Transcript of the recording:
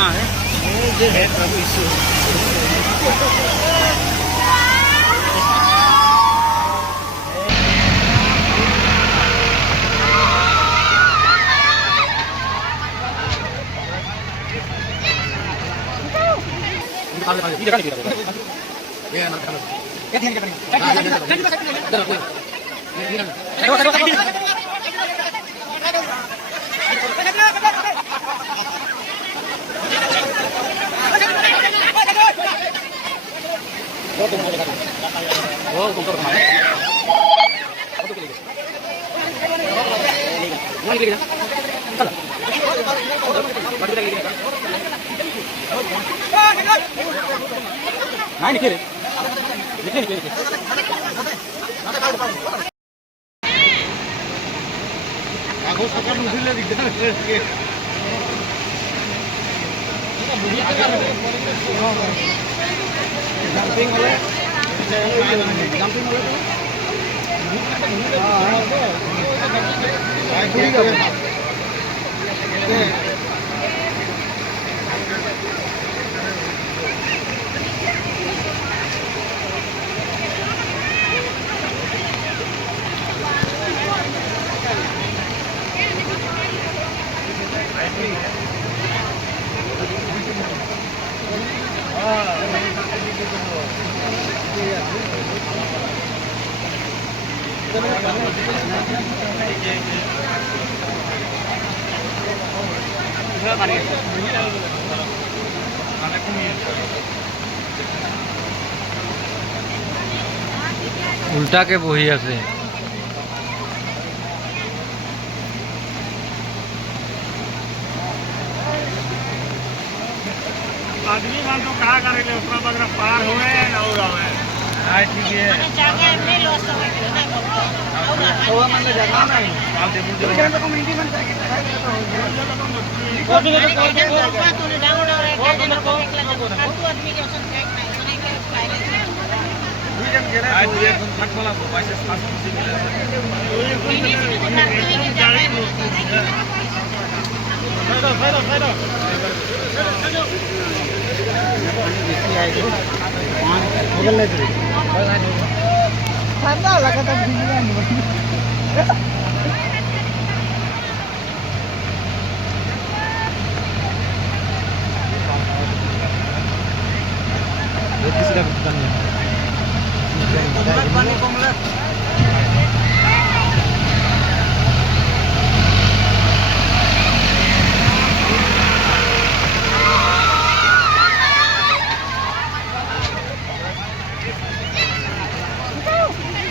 ना है प्रभु यीशु। উল্টাকে বহি আছে। आदमी मान तो कहा करेंगे अपना बगरा पार हुए और आवे हां ठीक है जगह में लॉस हो गया ना तो मन ले जगह ना आप दे मुझे तो कम्युनिटी बन जाएगी तो डाउन और एक जन को फालतू आदमी के ऑप्शन फेक नहीं बने के फाइल दुई जन गेरा आज ये फट वाला पैसे पास से मिला ठंडा लगा था